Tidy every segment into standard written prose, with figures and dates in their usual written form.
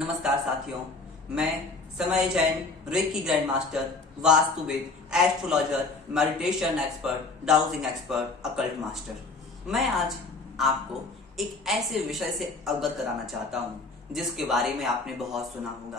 नमस्कार साथियों, मैं Samay Jain, reiki grand master, वास्तुविद, astrologer, meditation expert, dowsing expert, occult master. मैं आज आपको एक ऐसे विषय से अवगत कराना चाहता हूं जिसके बारे में आपने बहुत सुना होगा,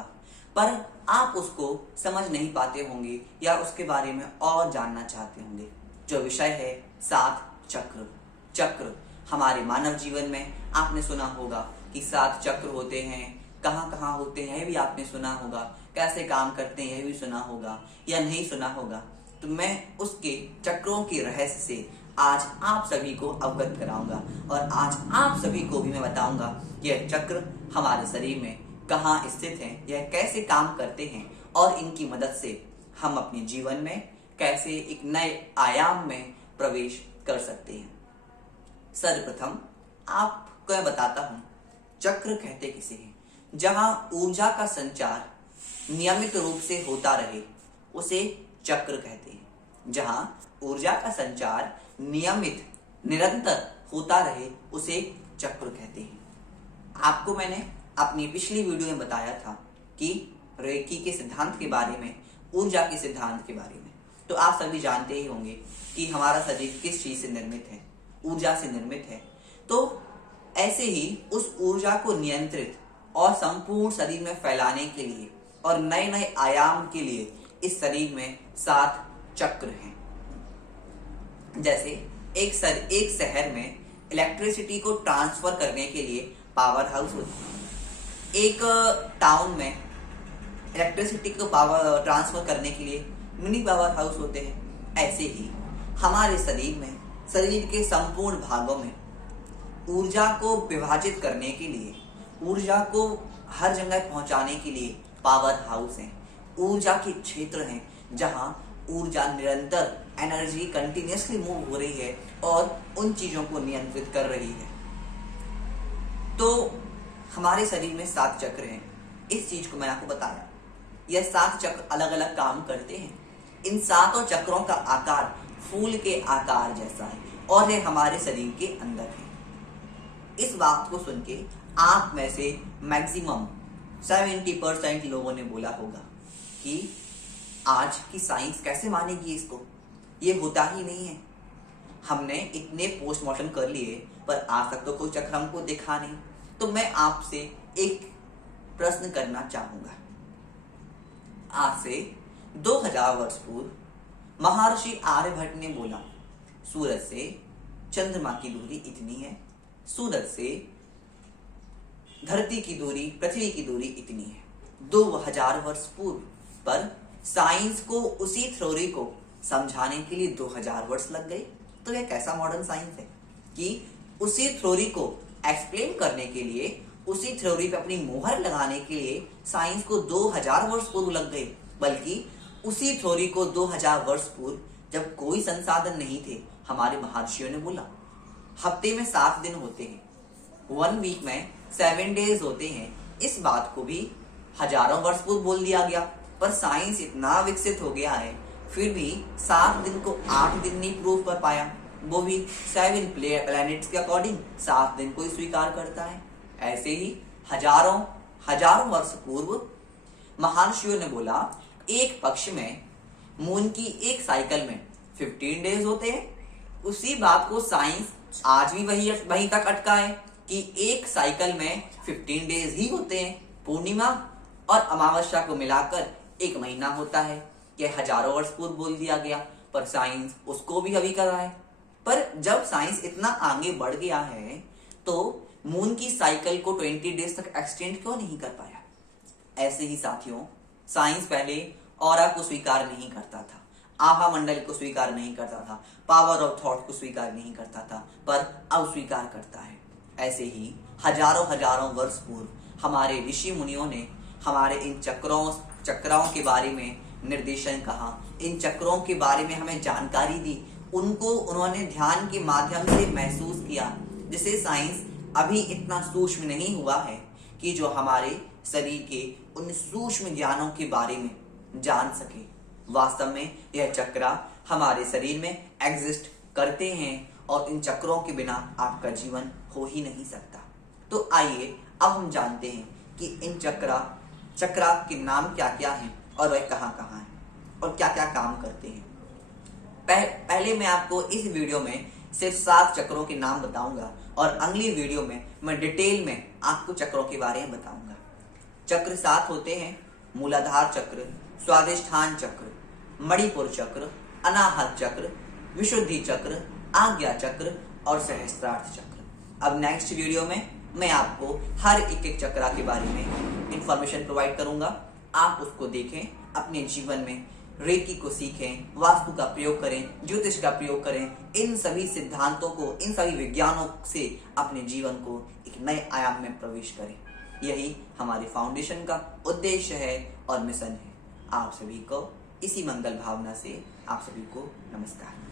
पर आप उसको समझ नहीं पाते होंगे या उसके बारे में और जानना चाहते होंगे। जो विषय है 7 चक्र। चक्र हमारे मानव जीवन में आपने सुना होगा कि 7 चक्र होते हैं। कहाँ कहाँ होते हैं भी आपने सुना होगा, कैसे काम करते हैं यह भी सुना होगा या नहीं सुना होगा। तो मैं उसके चक्रों के रहस्य से आज आप सभी को अवगत कराऊंगा और आज आप सभी को भी मैं बताऊंगा यह चक्र हमारे शरीर में कहाँ स्थित हैं, यह कैसे काम करते हैं और इनकी मदद से हम अपने जीवन में कैसे एक नए आयाम में प्रवेश कर सकते हैं। सर्वप्रथम आपको मैं बताता हूं चक्र कहते किसे हैं। जहां ऊर्जा का संचार नियमित रूप से होता रहे उसे चक्र कहते हैं। जहां ऊर्जा का संचार नियमित निरंतर होता रहे उसे चक्र कहते हैं। आपको मैंने अपनी पिछली वीडियो में बताया था कि रेकी के सिद्धांत के बारे में, ऊर्जा के सिद्धांत के बारे में। तो आप सभी जानते ही होंगे कि हमारा शरीर किस चीज से निर्मित है, ऊर्जा से निर्मित है। तो ऐसे ही उस ऊर्जा को नियंत्रित और संपूर्ण शरीर में फैलाने के लिए और नए नए आयाम के लिए इस शरीर में 7 चक्र हैं। जैसे एक शहर में इलेक्ट्रिसिटी को ट्रांसफर करने के लिए पावर हाउस होती है। एक टाउन में इलेक्ट्रिसिटी को पावर ट्रांसफर करने के लिए मिनी पावर हाउस होते हैं। ऐसे ही हमारे शरीर में, शरीर के संपूर्ण भागों में ऊर्जा को विभाजित करने के लिए, ऊर्जा को हर जगह पहुंचाने के लिए पावर हाउस हैं। ऊर्जा के क्षेत्र हैं जहां ऊर्जा निरंतर, एनर्जी कंटिन्यूअसली मूव हो रही है और उन चीजों को नियंत्रित कर रही है। तो हमारे शरीर में 7 चक्र हैं। इस चीज को मैंने आपको बताया। यह 7 चक्र अलग अलग काम करते हैं। इन 7 चक्रों का आकार फूल के आकार जैसा है और यह हमारे शरीर के अंदर है। इस बात को सुन के आप में से मैक्सिमम 70% लोगों ने बोला होगा कि आज की साइंस कैसे मानेगी इसको, ये होता ही नहीं है। हमने इतने पोस्टमार्टम कर लिए पर आज तक तो कोई चक्र हमको दिखा नहीं। तो मैं आपसे एक प्रश्न करना चाहूंगा। आज से 2000 वर्ष पूर्व महर्षि आर्यभट्ट ने बोला सूरज से चंद्रमा की दूरी इतनी है, सूरज से धरती की दूरी, पृथ्वी की दूरी इतनी है। 2000 वर्ष पूर्व, पर साइंस को, उसी थ्योरी को समझाने के लिए 2000 वर्ष लग गए। तो यह कैसा मॉडर्न साइंस है कि उसी थ्योरी को एक्सप्लेन करने के लिए, उसी थ्योरी पे अपनी मोहर लगाने के लिए साइंस को 2000 वर्ष पूर्व लग गए। बल्कि उसी थ्योरी को 2000 वर्ष पूर्व, जब कोई संसाधन नहीं थे, हमारे महर्षियों ने बोला हफ्ते में 7 दिन होते हैं, 1 वीक में 7 डेज होते हैं। इस बात को भी हजारों वर्ष पूर्व बोल दिया गया। पर साइंस इतना विकसित हो गया है, फिर भी 7 दिन को 8 दिन नहीं प्रूव कर पाया। वो भी 7 प्लैनेट्स के अकॉर्डिंग 7 दिन को ही स्वीकार करता है। ऐसे ही हजारों वर्ष पूर्व महर्षियों ने बोला एक पक्ष में, मून की एक साइकिल में 15 डेज होते हैं। उसी बात को साइंस आज भी वहीं तक अटका है कि एक साइकिल में 15 डेज ही होते हैं। पूर्णिमा और अमावस्या को मिलाकर 1 महीना होता है। यह हजारों वर्ष पूर्व बोल दिया गया, पर साइंस उसको भी अभी कर रहा है। पर जब साइंस इतना आगे बढ़ गया है तो मून की साइकिल को 20 डेज तक एक्सटेंड क्यों नहीं कर पाया। ऐसे ही साथियों, साइंस पहले ऑरा को स्वीकार नहीं करता था, आभा मंडल को स्वीकार नहीं करता था, पावर ऑफ थॉट को स्वीकार नहीं करता था, पर अब स्वीकार करता है। ऐसे ही हजारों वर्ष पूर्व हमारे ऋषि मुनियों ने हमारे इन चक्रों के बारे में निर्देशन कहा, इन चक्रों के बारे में हमें जानकारी दी। उनको उन्होंने ध्यान के माध्यम से महसूस किया, जिसे साइंस अभी इतना सूक्ष्म नहीं हुआ है कि जो हमारे शरीर के उन सूक्ष्म ज्ञानों के बारे में जान सके। वास्तव में यह चक्र हमारे शरीर में एग्जिस्ट करते हैं और इन चक्रों के बिना आपका जीवन हो ही नहीं सकता। तो आइए अब हम जानते हैं कि इन चक्रा के नाम क्या क्या हैं और वह कहाँ कहाँ हैं और क्या क्या काम करते हैं। पहले मैं आपको इस वीडियो में सिर्फ 7 चक्रों के नाम बताऊंगा और अगली वीडियो में मैं डिटेल में आपको चक्रों के बारे में बताऊंगा। चक्र 7 होते हैं: मूलाधार चक्र, स्वाधिष्ठान चक्र, मणिपुर चक्र, अनाहत चक्र, विशुद्धि चक्र, आज्ञा चक्र और सहस्त्रार्थ चक्र। अब नेक्स्ट वीडियो में मैं आपको हर एक चक्र के बारे में इंफॉर्मेशन प्रोवाइड करूंगा। आप उसको देखें, अपने जीवन में रेकी को सीखें, वास्तु का प्रयोग करें, ज्योतिष का प्रयोग करें, इन सभी सिद्धांतों को, इन सभी विज्ञानों से अपने जीवन को एक नए आयाम में प्रवेश करें। यही हमारे फाउंडेशन का उद्देश्य है और मिशन है। आप सभी को इसी मंगल भावना से आप सभी को नमस्कार।